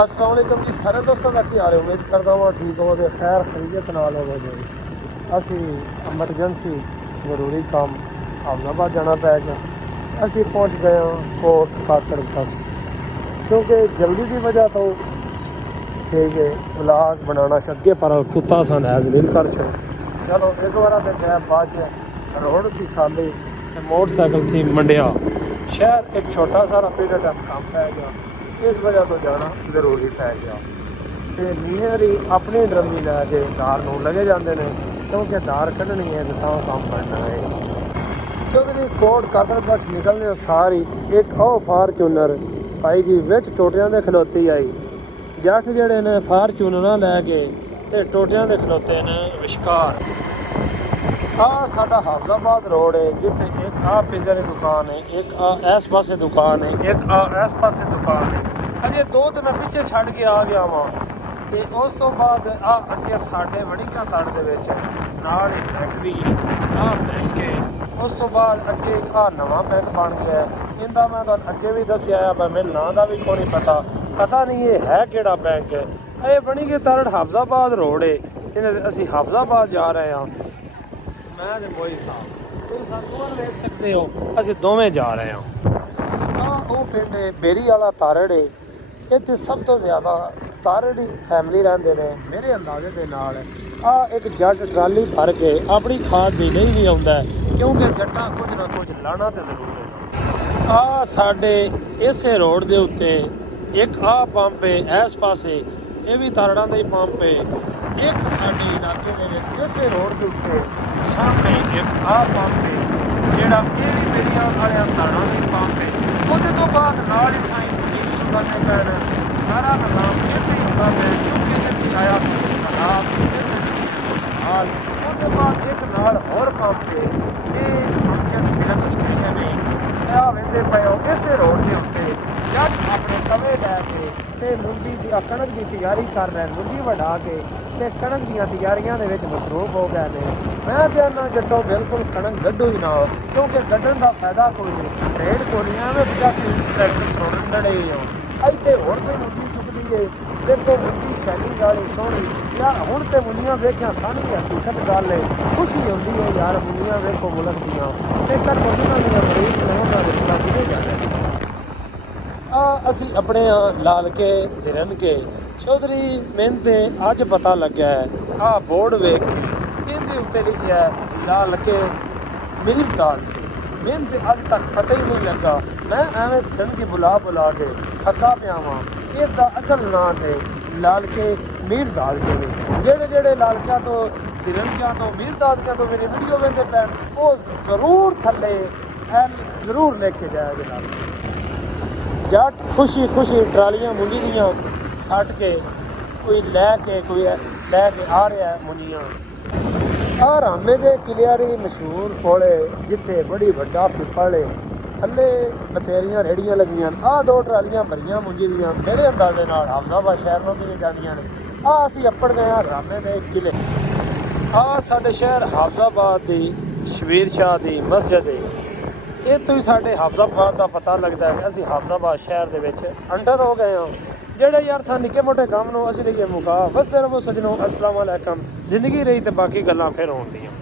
अस्सलाम वालेकुम जी सारे दोस्तों का की हाल है। उम्मीद करता हूँ ठीक हो खैर खरीदत नाल हो जी। असी एमरजेंसी जरूरी काम हाफजाबाद जाना पै गया। असी पहुँच गए कोट कातर बस क्योंकि जल्दी की वजह तो ठीक है व्लॉग बनाना अगे पर कुत्ता सन है जलील कर चलो एक बार तो गैप बाद रोड सी खाली तो मोटरसाइकिल सी मंडिया शहर एक छोटा सारा पीरियड काम पै गया। इस वजह तो जाना जरूरी पै गया। तो मीहर ही अपनी ड्रमी लैके धार नूं लगे जाते हैं क्योंकि धार कढ़नी है तो काम करना है। चौधरी कोट कातर बस निकलने सारी एक फारचूनर पाई गई विच टोटियां दे खलोती आई। जट जेडे ने फारचूनर लैके ते टोटियां दे खलोते ने विशकार। साडा हाफजाबाद रोड है जिथे एक पिज़्ज़ा की दुकान है, एक इस पासे दुकान है, एक इस पासे दुकान है। अजे दो तो मैं पिछे छड़ के आ गया वहाँ तो उस तो बाद अगे साढ़े वड़िका तड़ के नाल ही बैंक भी बैंक है। उस तो बाद अगे एक नवा बैंक बन गया है। इनका मैं तो अगे भी दसिया पर मेरे नाम का भी को नहीं पता नहीं ये है किहड़ा बैंक है। ये बनी गई तड़ हाफजाबाद रोड है जिन्हें असी हाफजाबाद जा रहे हैं। मैं मोई साहब तुम सानू देख सकते हो असी दोवें जा रहे हैं। वो पिंड बेरी वाला तारड़ है। इतने सब तो ज़्यादा तारड़ी फैमिली रहते हैं मेरे अंदाजे के नाल। एक जट ट्राली भर के अपनी खाद दी नहीं भी आता है क्योंकि जट्टा कुछ ना कुछ लाना तो जरूर है। साडे इस रोड के उत्ते एक पंप है इस पासे ये भी तारड़ा का ही पंप है। एक साडे इलाके के इस रोड के उत्ते सामने एक पंप है जोड़ा ये भी बेरिया वाले तारड़ा का ही पंप है। उसके तो बाद नाल ही साई मुझे भी सुनाने पैन सारा निज़ाम इत्थे ही होंदा है क्योंकि इत्थे आया सैलाब इत्थे खुशहाल। उसके बाद एक नाल होर पंप है ये अमजद फिल्म स्टेशन है वेंदे पे हो। इस रोड के उत्ते जट अपने तवे लैके ते मुंडी की कणक की तैयारी कर रहे हैं। मुंडी वढ़ा के ते कणक दी तैयारियां दे विच मसरूफ हो गए हैं। मैं कहना जट्टो बिल्कुल कणक गड्ढो ही ना हो क्योंकि गड्ढन का फायदा कोई नहीं रेट को नहीं एवं पिछले ट्रैक्टर छोड़न डड़े हो। इतने होर कोई मुंडी सुकती है देखो मुंडी शाइनिंग वाली सोहनी यार हुण तो मुंडियां वेखिया सन भी हकीकत गल है खुशी होती है यार मुंडियां वेखो मुल्क दियां लेकिन मुंडियां दियां मरीज उन्होंने रिश्ता किने जाना। असी अपने लालके दिरन के चौधरी मेहनते अज पता लग्या है बोर्ड वेख के इनके उत्ते लिखा है लालके मीर दाल के मेहनत अज तक पता ही नहीं लगा। मैं एवं दिरन की बुला के थका पिया वहाँ। इसका असल नाम है लालके मीर दाल के ने जेड़े जेड़े लालकिया तो दिरनकिया तो मीर दालकिया तो मेरी वीडियो वेंदे पैन वो जरूर थले जरूर लेके जाएगा। जट खुशी खुशी ट्रालियां मुंडी दियां सट के कोई लैके आ रहा है मुंडियां। रामे के किलियारी मशहूर कोले जिथे बड़ी वड्डा पिपल है थले बथेरियां रेहड़ियां लगियां। दो ट्रालियां भरियां मुंजी दियां मेरे अंदाजे नाल हाफजाबाद शहर में भी जानियां ने। असी अपड़ गए रामे के किले। साडे शहर हाफजाबाद की शबीर शाह की मस्जिद है। इतों ही साडे हाफजाबाद का पता लगता है कि असी हाफजाबाद शहर के विच अंडर हो गए हैं। जेड़े यार सा निक्के मोटे काम नूं असी लईए मुका वसदे रहो सजनों। अस्सलाम वालेकुम। जिंदगी रही तो बाकी गल्लां फिर होंदियां।